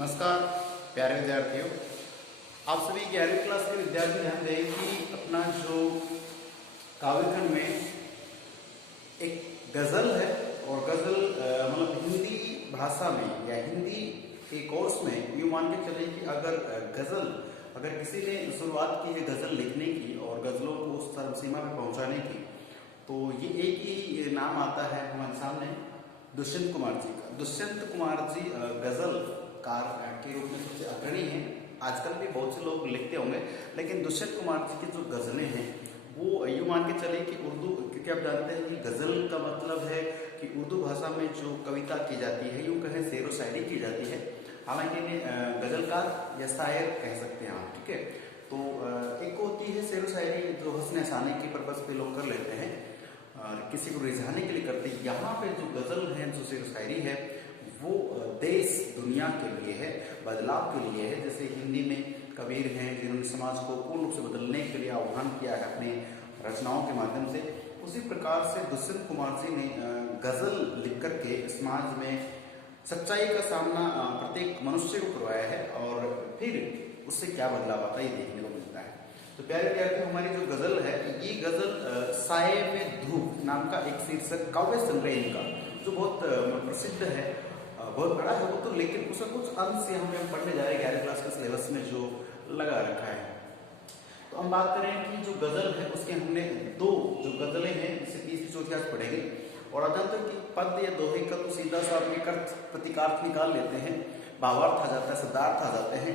नमस्कार प्यारे विद्यार्थियों, आप सभी 11वीं क्लास के विद्यार्थी ध्यान दें कि अपना जो काव्यखंड में एक गजल है और गजल मतलब हिंदी भाषा में या हिंदी के कोर्स में यूँ मान के चले कि अगर किसी ने शुरुआत की है गजल लिखने की और गजलों को उस सीमा में पहुंचाने की, तो ये एक ही नाम आता है हमारे सामने, दुष्यंत कुमार जी का। दुष्यंत कुमार जी गजलकार के रूप में सबसे अग्रणी हैं। आजकल भी बहुत से लोग लिखते होंगे, लेकिन दुष्यंत कुमार जी की जो गजलें हैं वो यूँ मान के चले कि उर्दू, क्योंकि आप जानते हैं कि गजल का मतलब है कि उर्दू भाषा में जो कविता की जाती है, यूँ कहें शेर व शायरी की जाती है। हालांकि इन्हें गजलकार या शायर कह सकते हैं आप, ठीक है। तो एक होती है शेर व शायरी जो हंसने हंसाने की पर्पज पे लोग कर लेते हैं, किसी को रिझाने के लिए करते हैं। यहाँ पे जो गजल है, जो शेर शायरी है, वो देश दुनिया के लिए है, बदलाव के लिए है। जैसे हिंदी में कबीर हैं जिन्होंने समाज को पूर्ण रूप से बदलने के लिए आह्वान किया है अपने रचनाओं के माध्यम से, उसी प्रकार से दुष्यंत कुमार जी ने गजल लिख करके समाज में सच्चाई का सामना प्रत्येक मनुष्य को करवाया है और फिर उससे क्या बदलाव आता है ये देखने को मिलता है। तो प्यारे विद्यार्थी, हमारी जो गजल है, ये गजल साये में धूप नाम का एक शीर्षक काव्य संग्रह इनका, जो बहुत प्रसिद्ध है, बहुत बड़ा है वो तो, लेकिन उसका कुछ अंश यहाँ पे हम पढ़ने जा रहे हैं 11वीं क्लास के सिलेबस में जो लगा रखा है। तो हम बात करें कि जो गजल है उसके हमने दो जो गजलें हैं, जिसे 30 चौथी आज पढ़ेंगे। और अदंत की पद या दोहे का तो सीधा सा अपने अर्थ प्रतीकार्थ निकाल लेते हैं, भावार्थ आ जाता है, शब्दार्थ आ जाते हैं।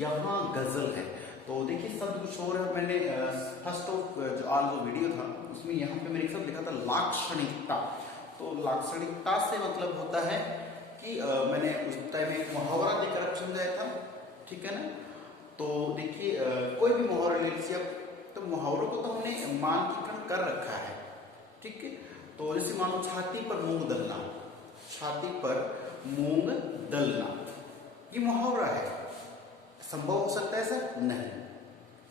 यहाँ गजल है तो देखिए शब्द कुछ और है। मैंने फर्स्ट ऑफ जो आज जो वीडियो था उसमें यहाँ पे मैंने एक शब्द लिखा था लाक्षणिकता। तो लाक्षणिकता से मतलब होता है कि मैंने उस टाइम एक मुहावरा देकर आप समझाया था, ठीक है ना। तो देखिए कोई भी मुहावरा ले लीजिए, तो मुहावरों को तो हमने मानकीकरण कर रखा है, ठीक है। तो जैसे मान लो छाती पर मूंग दलना, छाती पर मूंग दलना, ये मुहावरा है। संभव हो सकता है सर? नहीं।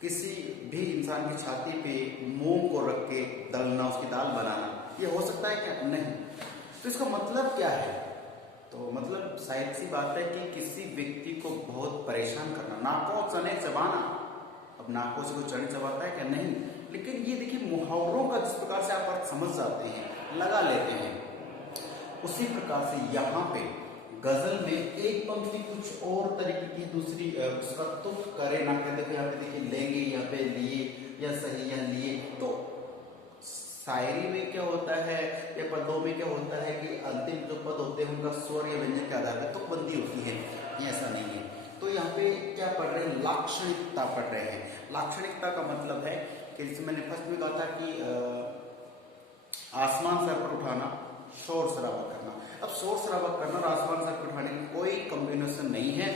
किसी भी इंसान की छाती पे मूंग को रख के दलना, उसकी दाल बनाना, ये हो सकता है क्या? नहीं। तो इसका मतलब क्या है? तो मतलब शायद सी बात है कि किसी व्यक्ति को बहुत परेशान करना, नाकों चने चबाना। अब नाकों से कोई चने चबाता है क्या? नहीं। लेकिन ये देखिए मुहावरों का जिस प्रकार से आप अर्थ समझ जाते हैं, लगा लेते हैं, उसी प्रकार से यहाँ पे गजल में एक पंक्ति कुछ और तरीके की, दूसरी उसका तुक करे ना करे। देखो यहाँ पे देखिए लेंगे, यहाँ पे लिए या सही या लिए। तो शायरी में क्या होता है या पदों में क्या होता है कि अंतिम जो पद होते हैं उनका स्वर या व्यंजन के आधार पर तुकबंदी होती है, ये ऐसा नहीं है। तो यहाँ पे क्या पढ़ रहे हैं? लाक्षणिकता पढ़ रहे हैं। लाक्षणिकता का मतलब है कि जैसे मैंने फर्स्ट में कहा था कि आसमान सर पर उठाना, शोर शराबा करना। अब शोर शराबा करना और आसमान सर पर उठाने की कोई कॉम्बिनेशन नहीं है,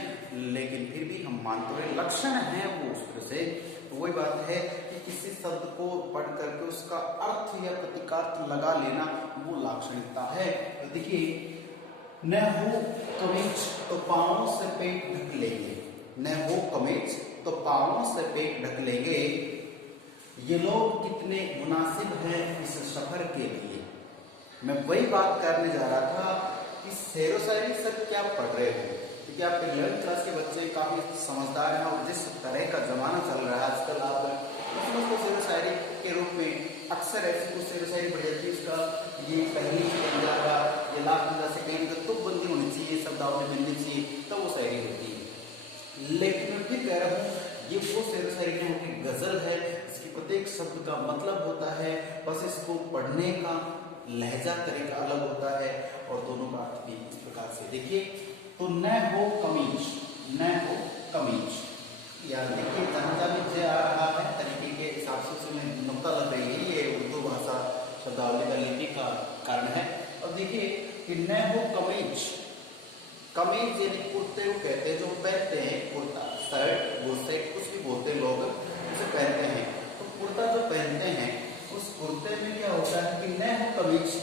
लेकिन फिर भी हम मानते हैं लक्षण है वो उस तरह से। तो वही बात है कि किसी शब्द को पढ़ करके उसका अर्थ या प्रतीकार्थ लगा लेना, वो लाक्षणिकता है। तो देखिए, न हो कमीज तो पांवों से पेट ढक लेंगे, न हो कमीज तो पांवों से पेट ढक लेंगे, ये लोग कितने मुनासिब हैं इस सफर के लिए। मैं वही बात करने जा रहा था कि शेर व शायरी सर क्या पढ़ रहे हो, क्योंकि आप 11वीं क्लास के बच्चे काफी समझदार हैं और जिस तरह का जमाना चल रहा है आजकल, आप उसको शेर व शायरी के रूप में अक्सर ऐसी कुछ शेर व शायरी पढ़ जाती है, उसका ये पहली पंजा का ये लास्ट पंजा सेकेंड का तुकबंदी होनी चाहिए, शब्दावली बननी चाहिए, तब वो शायरी होती है। लेकिन मैं फिर कह रहा हूँ, ये वो शेर व शायरी नहीं होती, गजल है। इसकी प्रत्येक शब्द का मतलब होता है, बस इसको पढ़ने का लहजा तरीका अलग होता है और दोनों का अर्थ भी इस प्रकार से। देखिए, तो न हो कमीज, न हो कमीज, यार देखिए जहां जहां नीचे आ रहा है तरीके के हिसाब से उसमें नुक्ता लग रही है, ये उर्दू भाषा शब्दावली का लिपि का कारण है। और देखिए कि न हो कमीज, कमीज यानी कुर्ते को कहते हैं जो पहनते हैं, कुर्ता, शर्ट, बुर्सेट, कुछ भी बोलते हैं लोग, उसे पहनते हैं। तो कुर्ता जो पहनते हैं, उस कुर्ते में क्या होता है कि न हो कमीज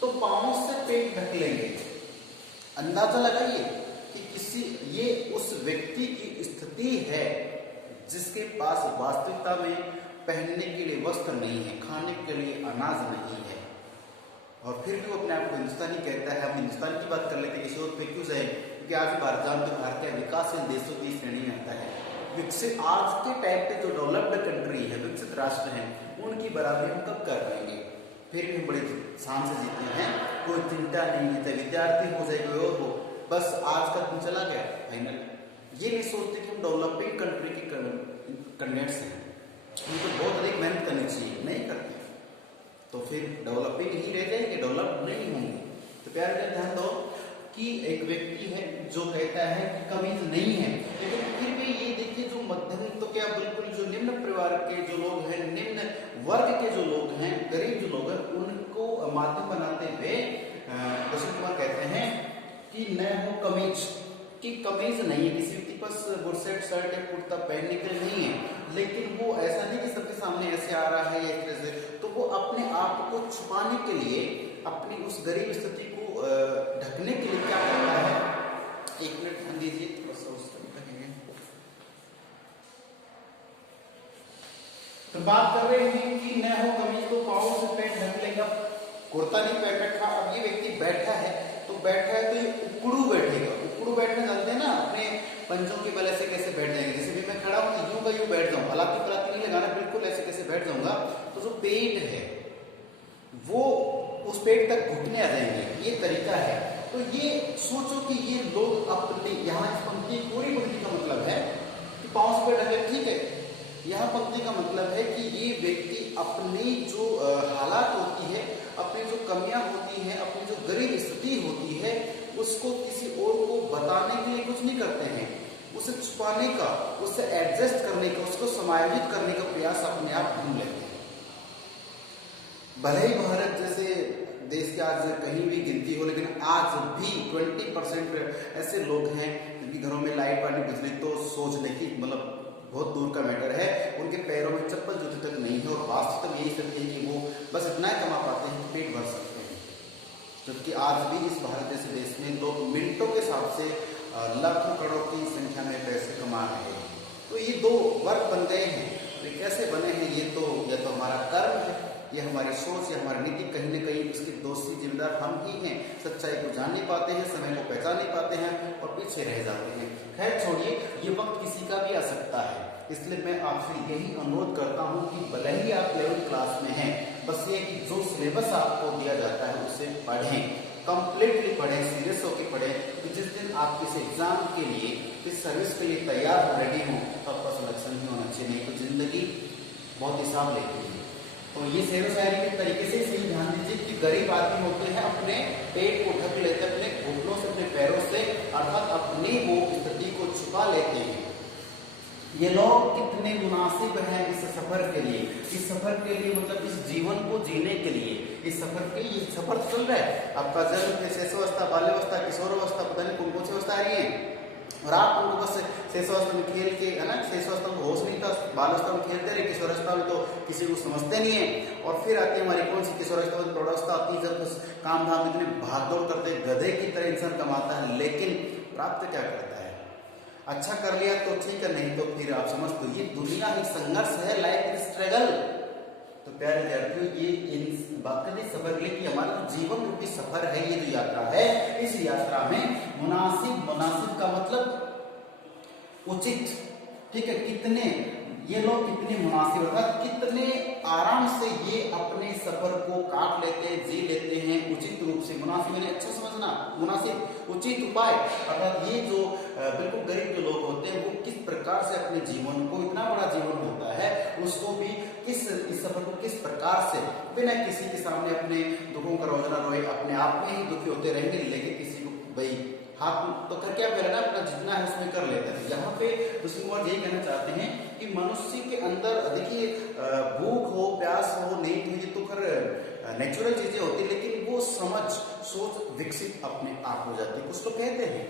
तो पांवों से पेट ढक लेंगे। अंदाजा लगाइए कि किसी, ये उस व्यक्ति की स्थिति है जिसके पास वास्तविकता में पहनने के लिए वस्त्र नहीं है, खाने के लिए अनाज नहीं है, और फिर भी वो अपने आप को हिंदुस्तानी कहता है। हम हिंदुस्तान की बात कर लेते हैं, किसी और पे क्यों जाए? क्योंकि आज भारत जानते भारत के विकासशील देशों की श्रेणी में आता है। विकसित आज के टाइम पे जो डेवलप्ड कंट्री है, विकसित राष्ट्र हैं, उनकी बराबरी हम कब कर पाएंगे? फिर भी हम बड़े शान से जीते हैं, कोई चिंता नहीं है, चाहे विद्यार्थी हो चाहे कोई और हो, बस आज का दिन चला गया फाइनल। ये नहीं सोचते कि हम डेवलपिंग कंट्री के कैंडिडेट्स हैं, उनको बहुत अधिक मेहनत करनी चाहिए, नहीं करते तो फिर डेवलपिंग ही रह जाएंगे, डेवलप नहीं होंगे। तो प्यार का ध्यान दो कि एक व्यक्ति है जो कहता है कि कमीज नहीं है, लेकिन फिर भी ये देखिए जो मध्यम तो क्या बिल्कुल जो निम्न परिवार के जो लोग हैं, निम्न वर्ग के जो लोग हैं, गरीब जो लोग हैं, उनको माध्यम बनाते हुए वशिष्ठ कुमार कहते हैं कि न हो कमीज, कि कमीज नहीं है, किसी व्यक्ति पास बुरसेट शर्ट या कुर्ता पहनने के लिए नहीं है, लेकिन वो ऐसा नहीं कि सबके सामने ऐसे आ रहा है या एक तरह से, तो वो अपने आप को छुपाने के लिए, अपनी उस गरीब स्थिति को ढकने के लिए क्या करता है? एक मिनट ध्यान दीजिए, थोड़ा सा उस तरह कहेंगे। तो बात कर रहे हैं कि न हो कमीज तो पाओ से पेट ढक लेगा, कुर्ता नहीं पहन रखा, अब ये व्यक्ति बैठा है तो ये उकड़ू बैठेगा। उकड़ू बैठना जानते हैं ना, अपने पंजों के बल ऐसे कैसे बैठ जाएंगे, जैसे भी मैं खड़ा हूं यूं का यूं बैठ जाऊं, पलाती पलाती नहीं लगाना, बिल्कुल ऐसे कैसे बैठ जाऊंगा, तो जो पेट है वो उस पेट तक घुटने आ जाएंगे, ये तरीका है। तो ये सोचो कि ये लोग अपने यहाँ इस पंक्ति, पूरी पंक्ति का मतलब है कि पांव से पेट ढके, ठीक है, यहाँ पंक्ति का मतलब है कि ये व्यक्ति अपनी जो हालात होती है, अपनी जो कमियां होती हैं, अपनी जो गरीब स्थिति होती है, उसको किसी और को बताने के लिए कुछ नहीं करते हैं, उसे छुपाने का, उससे एडजस्ट करने का, उसको समायोजित करने का प्रयास अपने आप ढूंढ लेते हैं। भले ही भारत जैसे देश के आज कहीं भी गिनती हो, लेकिन आज भी 20% ऐसे लोग हैं जिनके घरों में लाइट पानी बिजली तो सोचने की मतलब बहुत दूर का मैटर है, उनके पैरों में चप्पल जूते तक नहीं है, और वास्तव में यही सत्य है कि वो बस इतना ही कमा पाते हैं कि पेट भर सकते हैं। जबकि आज भी इस भारत जैसे देश में लोग मिनटों के हिसाब से लाखों करोड़ की संख्या में पैसे कमा रहे हैं। तो ये दो वर्ग बन गए हैं, ये कैसे बने हैं? ये तो या तो हमारा कर्म है, ये हमारी सोच या हमारी नीति, कहीं ना कहीं इसके दोषी जिम्मेदार हम ही हैं। सच्चाई को जान नहीं पाते हैं, समय को पहचान नहीं पाते हैं और पीछे रह जाते हैं। खैर छोड़िए, ये वक्त किसी का भी आ सकता है, इसलिए मैं आपसे यही अनुरोध करता हूं कि भले ही आप 11th क्लास में हैं, बस ये कि जो सिलेबस आपको दिया जाता है उसे पढ़ें, कंप्लीटली पढ़ें, सीरियस होकर पढ़ें, कि जिस दिन आप किसी एग्जाम के लिए, किस सर्विस के लिए तैयार हो, रेडी हो, तो आपका सिलेक्शन ही होना चाहिए, नहीं तो जिंदगी बहुत हिसाब लेती है। तो ये शेरो शायरी के तरीके से सही ध्यान दीजिए कि गरीब आदमी होते हैं, अपने पेट को ढक लेते हैं, अपने घुटनों से, अपने पैरों से, अर्थात अपनी वो स्थिति को छुपा लेते हैं। ये लोग कितने मुनासिब हैं इस सफर के लिए, इस सफर के लिए मतलब इस जीवन को जीने के लिए, इस सफर के लिए सफर चल रहा है। आपका जन्म, शैशवावस्था, बाल्यावस्था, किशोरावस्था, पता नहीं कौन कौन सी अवस्था आ रही है, और आप उनको बस शैशवावस्था में खेल के, है ना, शैशवावस्था में होश नहीं था, बाल्यावस्था में खेलते रहे, किशोरावस्था में तो किसी को समझते नहीं है, और फिर आती है हमारी कौन सी किशोरावस्था में, प्रौढ़ावस्था आती है, जब बस काम धाम इतने भागदौड़ करते, गधे की तरह इंसान कमाता है, लेकिन प्राप्त क्या करता है? अच्छा कर लिया तो ठीक है, नहीं तो फिर आप समझ तो ये दुनिया ही संघर्ष है, लाइफ इज स्ट्रगल। तो प्यारे विद्यार्थियों, ये इन बाकायदे सफर के लिए कि हमारा जीवन रूपी सफर है, ये जो यात्रा है, इस यात्रा में मुनासिब का मतलब उचित, ठीक है, कितने ये लोग कितने मुनासिब अर्थात कितने आराम से ये अपने सफर को काट लेते हैं, जी लेते हैं उचित रूप से। मुनासिब यानी अच्छा समझना, मुनासिब उचित उपाय, अर्थात ये जो बिल्कुल गरीब जो लोग होते हैं वो किस प्रकार से अपने जीवन को, इतना बड़ा जीवन होता है उसको भी इस सफर को किस प्रकार से बिना किसी के सामने अपने दुखों का रोजना रोए, अपने आप में ही दुखी होते रहेंगे, लेकिन किसी को भाई हाथ तो कर क्या पहले ना अपना जितना है उसमें कर लेते हैं। यहाँ पे वशिष्ठ कुमार यही कहना चाहते हैं कि मनुष्य के अंदर देखिए भूख हो, प्यास हो, नींद हो, ये तो खैर नेचुरल चीजें होती है, लेकिन वो समझ, सोच विकसित अपने आप हो जाती है। कुछ लोग कहते हैं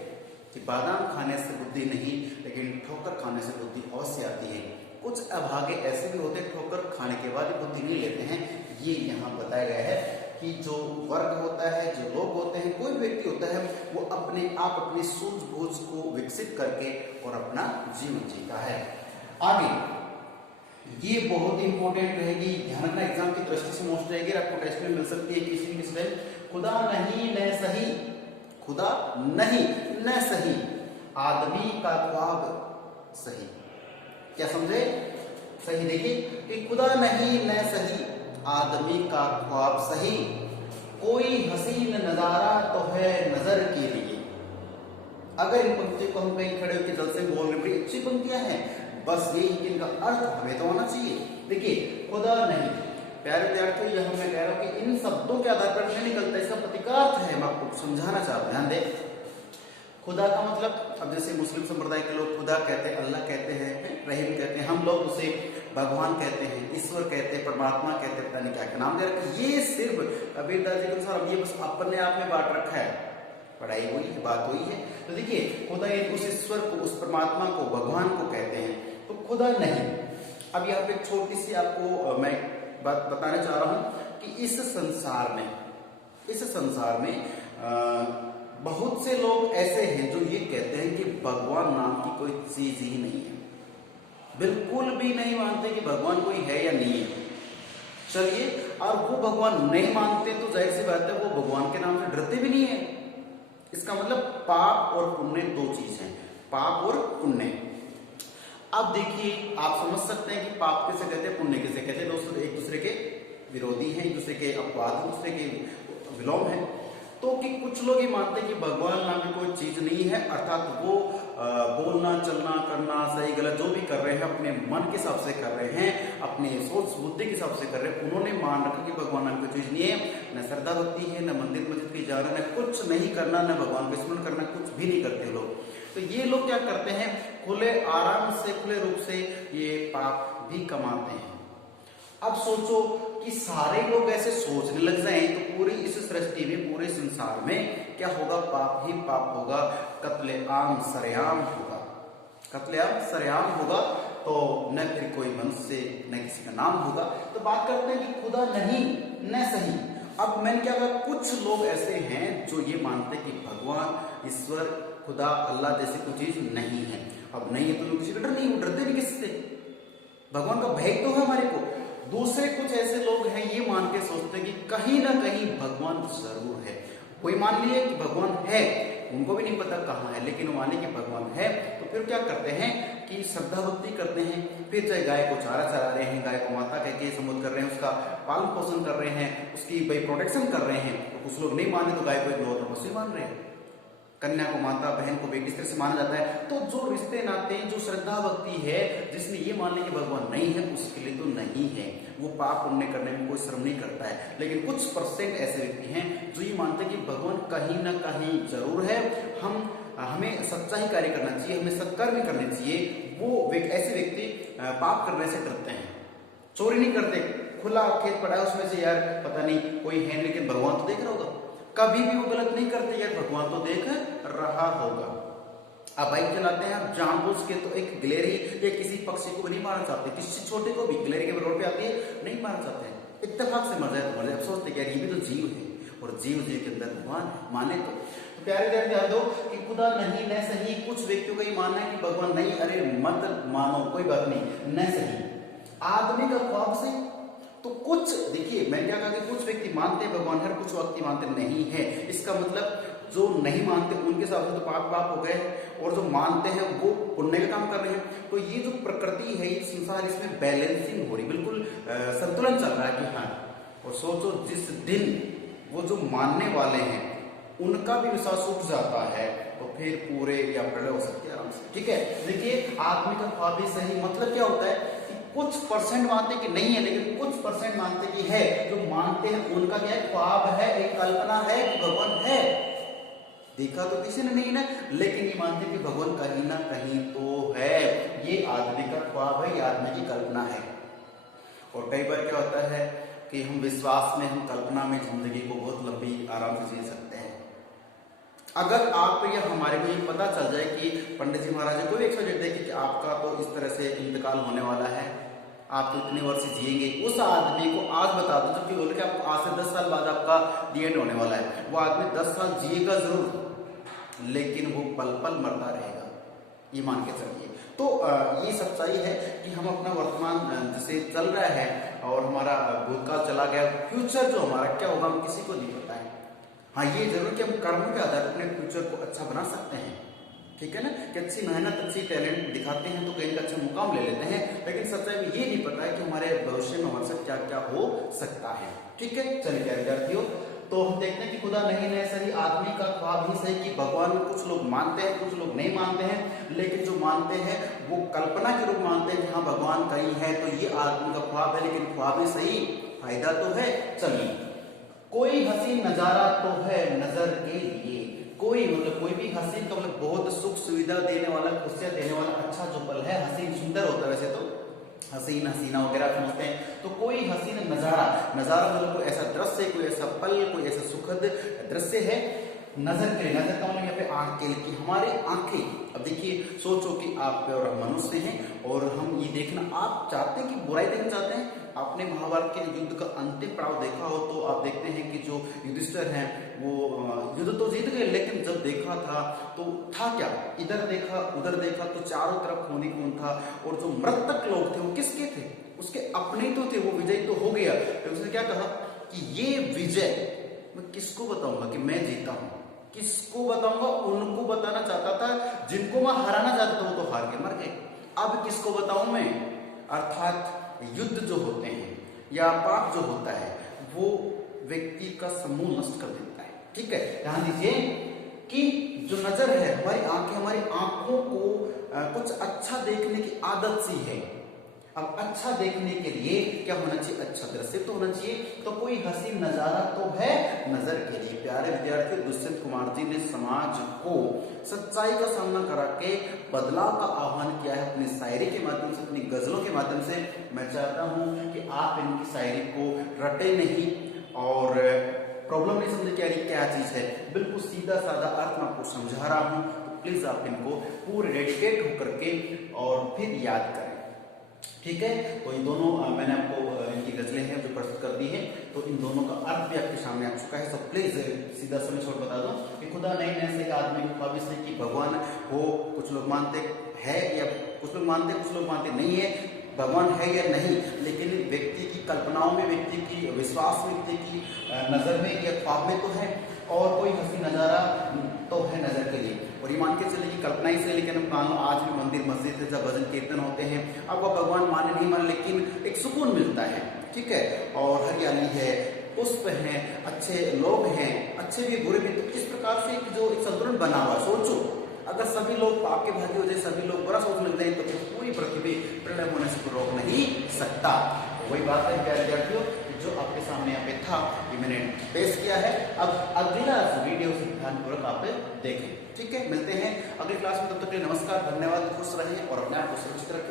कि बादाम खाने से बुद्धि नहीं, लेकिन ठोकर खाने से बुद्धि अवश्य आती है। कुछ अभागे ऐसे भी होते हैं ठोकर खाने के बाद बुद्धि नहीं लेते हैं। ये यहाँ बताया गया है कि जो वर्ग होता है, जो लोग होते हैं, कोई व्यक्ति होता है, वो अपने आप अपनी सूझबूझ को विकसित करके और अपना जीवन जीता है। आगे ये बहुत इंपॉर्टेंट रहेगी, ध्यान रखना, एग्जाम की दृष्टि से मोस्ट रहेगी, आपको टेस्ट में मिल सकती है किसी भी स्टूडेंट। खुदा नहीं न सही, खुदा नहीं न सही, आदमी का ख्वाब सही। क्या समझे? सही देखिए कि खुदा नहीं न सही, आदमी का ख्वाब सही, कोई हसीन नजारा तो है नजर के लिए। अगर इन पंक्तियों को हम कहीं खड़े होकर जल से बोल रहे, बड़ी अच्छी पंक्तियां हैं, बस यही कि इनका अर्थ हमें तो होना चाहिए। देखिए खुदा नहीं, प्यारे विद्यार्थियों यह मैं कह रहा हूं कि इन शब्दों के आधार पर नहीं निकलता, इसका प्रतिकार्थ है, मैं आपको समझाना चाहता हूं, ध्यान दें। खुदा का मतलब, अब जैसे मुस्लिम संप्रदाय के लोग खुदा कहते हैं, अल्लाह कहते हैं, रहीम कहते हैं, हम लोग उसे भगवान कहते हैं, ईश्वर कहते हैं, परमात्मा कहते हैं, पता नहीं क्या क्या नाम दे रखा है। ये सिर्फ कबीरदास जी के अनुसार ये बस अपने आप में बांट रखा है, पढ़ाई हुई है, बात हुई है। तो देखिए खुदा उस ईश्वर को, उस परमात्मा को, भगवान को कहते हैं, तो खुदा नहीं। अब यहाँ पे छोटी सी आपको मैं बात बताना चाह रहा हूं कि इस संसार में बहुत से लोग ऐसे हैं जो ये कहते हैं कि भगवान नाम की कोई चीज ही नहीं है, बिल्कुल भी नहीं मानते कि भगवान कोई है या नहीं है। चलिए, और वो भगवान नहीं मानते तो जाहिर सी बात है वो भगवान के नाम से डरते भी नहीं है। इसका मतलब पाप और पुण्य दो चीज है, पाप और पुण्य। अब देखिए आप समझ सकते हैं कि पाप किसे कहते हैं, पुण्य किसे कहते हैं। दोस्तों एक दूसरे के विरोधी हैं, एक दूसरे के अपवाद, एक दूसरे के विलोम है। तो कि कुछ लोग ये मानते हैं कि भगवान नाम की कोई चीज नहीं है, अर्थात वो बोलना चलना करना सही गलत जो भी कर रहे हैं अपने मन के हिसाब से कर रहे हैं, अपने सोच बुद्धि के हिसाब से कर रहे हैं। उन्होंने मान रखा कि भगवान नाम की चीज नहीं है, न श्रद्धा भक्ति है, न मंदिर मस्जिद की जाना, न कुछ नहीं करना, न भगवान का स्मरण करना, कुछ भी नहीं करते लोग। तो ये लोग क्या करते हैं, खुले आराम से, खुले रूप से ये पाप भी कमाते हैं। अब सोचो कि सारे लोग ऐसे सोचने लग जाएं तो पूरी इस सृष्टि में, पूरे संसार में क्या होगा, पाप ही पाप होगा, कत्लेआम सरेआम होगा, कत्लेआम सरेआम होगा। तो न फिर कोई मनुष्य न किसी का नाम होगा। तो बात करते हैं कि खुदा नहीं न सही। अब मैंने क्या कहा, कुछ लोग ऐसे हैं जो ये मानते कि भगवान, ईश्वर, खुदा, अल्लाह जैसी कोई चीज नहीं है। अब नहीं है तो लोग किसी का डर नहीं, वो डरते नहीं किससे, भगवान का भय तो है हमारे को। दूसरे कुछ ऐसे लोग हैं ये मान के सोचते हैं कि कहीं ना कहीं भगवान जरूर है। कोई मान लिए कि भगवान है, उनको भी नहीं पता कहाँ है, लेकिन वो माने कि भगवान है। तो फिर क्या करते हैं कि श्रद्धा भक्ति करते हैं। फिर चाहे गाय को चारा चला रहे हैं, गाय को माता कह के संबोधित कर रहे हैं, उसका पालन पोषण कर रहे हैं, उसकी भाई प्रोटेक्शन कर रहे हैं। तो कुछ लोग नहीं माने तो गाय को एक लौता पशु मान रहे हैं, कन्या को माता, बहन को बेटी, इस तरह से माना जाता है। तो जो रिश्ते नाते, जो श्रद्धा भक्ति है, जिसने ये मान लिया कि भगवान नहीं है, उसके लिए तो नहीं है, वो पाप पुण्य करने में कोई श्रम नहीं करता है। लेकिन कुछ परसेंट ऐसे व्यक्ति हैं जो ये मानते हैं कि भगवान कहीं ना कहीं जरूर है, हमें सच्चा ही कार्य करना चाहिए, हमें सत्कर्म करने चाहिए। वो ऐसे व्यक्ति पाप करने से डरते हैं, चोरी नहीं करते, खुला खेत पड़ा है उसमें से यार पता नहीं कोई है, लेकिन भगवान तो देख रहा होगा, कभी भी वो गलत नहीं करते, यार भगवान तो देख रहा होगा। आप बाइक चलाते हैं, आप जानबूझ के तो एक गिलहरी या किसी पक्षी को भी नहीं मारना चाहते, किसी छोटे को भी, गिलहरी के रोड पे आती है नहीं मारना चाहते हैं, इत्तेफाक से मर जाए तो मर जाए। अब सोचते हैं यार ये भी तो जीव है, और जीव के अंदर भगवान माने तो प्यारे प्यारे ध्यान दो कि खुदा नहीं न सही। कुछ व्यक्तियों का ये मानना है कि भगवान नहीं, अरे मत मानो, कोई बात नहीं, न सही, आदमी का ख्वाब से। तो कुछ देखिए मैं क्या कहा कि कुछ व्यक्ति मानते हैं भगवान है, कुछ व्यक्ति मानते नहीं है। इसका मतलब जो नहीं मानते उनके हिसाब से तो पाप पाप हो गए, और जो मानते हैं वो पुण्य का काम कर रहे हैं। तो ये जो प्रकृति है, ये संसार, इसमें बैलेंसिंग हो रही, बिल्कुल संतुलन चल रहा है कि हाँ। और सोचो जिस दिन वो जो मानने वाले हैं उनका भी विश्वास उठ जाता है तो फिर पूरे या प्रलय हो सकती है आराम से। ठीक है, देखिए आदमी का ख्वाब भी सही, मतलब क्या होता है कि कुछ परसेंट मानते कि नहीं है, लेकिन कुछ परसेंट मानते कि है। जो मानते हैं उनका क्या है, ख्वाब है, एक कल्पना है कि भगवान है, देखा तो किसी ने नहीं ना, लेकिन ये मानते कि भगवान कहीं ना कहीं तो है। ये आदमी का ख्वाब है, ये आदमी की कल्पना है। और कई बार क्या होता है कि हम विश्वास में, हम कल्पना में जिंदगी को बहुत लंबी आराम से जी सकते हैं। अगर आप या हमारे को ये पता चल जाए कि पंडित जी महाराज कोई एक्सपेक्ट देखे कि आपका तो इस तरह से इंतकाल होने वाला है, आप तो इतने वर्ष जिएंगे, उस आदमी को आज बता दो, जबकि बोल के आपको आज से 10 साल बाद आपका एंड होने वाला है, वो आदमी 10 साल जिएगा जरूर, लेकिन वो पल पल मरता रहेगा, ये मान के चलिए। तो ये सच्चाई है कि हम अपना वर्तमान जैसे चल रहा है और हमारा भूतकाल चला गया, फ्यूचर जो हमारा क्या होगा हम किसी को नहीं पता है। हाँ, ये जरूर कि हम कर्म के आधार पर अपने फ्यूचर को अच्छा बना सकते हैं, ठीक है ना, कि अच्छी मेहनत अच्छी टैलेंट दिखाते हैं तो कहीं का अच्छा मुकाम ले लेते हैं, लेकिन सच्चाई में ये नहीं पता है कि हमारे भविष्य में हमारे साथ क्या क्या हो सकता है। ठीक है, चलिए प्यारे विद्यार्थियों, तो हम देखते हैं कि खुदा नहीं है सही, आदमी का ख्वाब ही सही कि भगवान में कुछ लोग मानते हैं कुछ लोग नहीं मानते हैं, लेकिन जो मानते हैं वो कल्पना के रूप मानते हैं कि हाँ भगवान कहीं है, तो ये आदमी का ख्वाब है, लेकिन ख्वाब ही सही, फायदा तो है। चलिए, कोई हसीन नजारा तो है नजर के लिए, कोई मतलब कोई भी हसीन का मतलब बहुत सुख सुविधा देने वाला, खुशियां देने वाला अच्छा जो पल है, हसीन सुंदर होता है वैसे तो, हसीन हसीना वगैरह समझते हैं, तो कोई हसीन नजारा, नजारा मतलब कोई ऐसा दृश्य, कोई ऐसा पल, कोई ऐसा सुखद दृश्य है नजर के लिए, नजर का मतलब यहाँ पे आंख के लिए, कि हमारी आंखें, अब देखिए सोचो कि आप और हम मनुष्य हैं और हम ये देखना, आप चाहते हैं कि बुराई देखना चाहते हैं। आपने महाभारत के युद्ध का अंतिम पड़ाव देखा हो तो आप देखते हैं कि जो युधिष्ठिर हैं वो युद्ध तो जीत गए, लेकिन जब देखा था तो था क्या, इधर देखा उधर देखा तो चारों तरफ खून ही खून था, और जो मृतक लोग थे वो किसके थे, उसके अपने तो थे, वो विजय तो हो गया, तो उसने क्या कहा कि ये विजय मैं किसको बताऊंगा कि मैं जीता हूं, किसको बताऊंगा, उनको बताना चाहता था जिनको मैं हराना चाहता था, वो तो हार के मर गए, अब किसको बताऊं मैं। अर्थात युद्ध जो होते हैं या पाप जो होता है वो व्यक्ति का समूह नष्ट कर देता है। ठीक है, ध्यान दीजिए कि जो नजर है, हमारी आंखें, हमारी आंखों को कुछ अच्छा देखने की आदत सी है। अब अच्छा देखने के लिए क्या होना चाहिए, अच्छा दृश्य तो होना चाहिए, तो कोई हसीन नजारा तो है नजर के लिए। प्यारे विद्यार्थी, दुष्यंत कुमार जी ने समाज को सच्चाई का सामना करा के बदलाव का आह्वान किया है अपनी शायरी के माध्यम से, अपनी गजलों के माध्यम से। मैं चाहता हूं कि आप इनकी शायरी को रटे नहीं और प्रॉब्लम नहीं समझे कि क्या चीज है, बिल्कुल सीधा साधा अर्थ मैं आपको समझा रहा हूं, तो प्लीज आप इनको पूरे डेडिकेट होकर के और फिर याद करें। ठीक है, तो इन दोनों मैंने आपको इनकी गजलें हैं जो प्रस्तुत कर दी है, तो इन दोनों का अर्थ भी आपके सामने आ चुका है। तो प्लीज सीधा समय छोड़ बता दो कि खुदा नहीं है सही, आदमी को ख्वाब से कि भगवान हो, कुछ लोग मानते हैं या कुछ लोग मानते नहीं है, भगवान है या नहीं, लेकिन व्यक्ति की कल्पनाओं में, व्यक्ति की विश्वास में, व्यक्ति की नजर में या ख्वाब में तो है, और कोई हंसी नजारा तो है नजर के लिए। और ये मान के चले कि कल्पना ही से, लेकिन हम मान लो आज भी मंदिर मस्जिद है जब भजन कीर्तन होते हैं, अब वो भगवान माने नहीं माने, लेकिन एक सुकून मिलता है। ठीक है, और हरियाली है, पुष्प हैं, अच्छे लोग हैं, अच्छे भी बुरे भी, तो इस प्रकार से जो एक संतुलन बना हुआ, सोचो अगर सभी लोग पाप के भागी हो जाए, सभी लोग बुरा सोचने लग जाए, तो फिर पूरी पृथ्वी प्रलय होने से रोक नहीं सकता। वही बात है प्यारे विद्यार्थियों, जो आपके सामने यहाँ पे था ये मैंने पेश किया है। अब अगला वीडियो से ध्यानपूर्वक आप देखें। ठीक है, मिलते हैं अगली क्लास में, तब तक के लिए नमस्कार, धन्यवाद, खुश रहें और अपने आप को सुरक्षित रखें।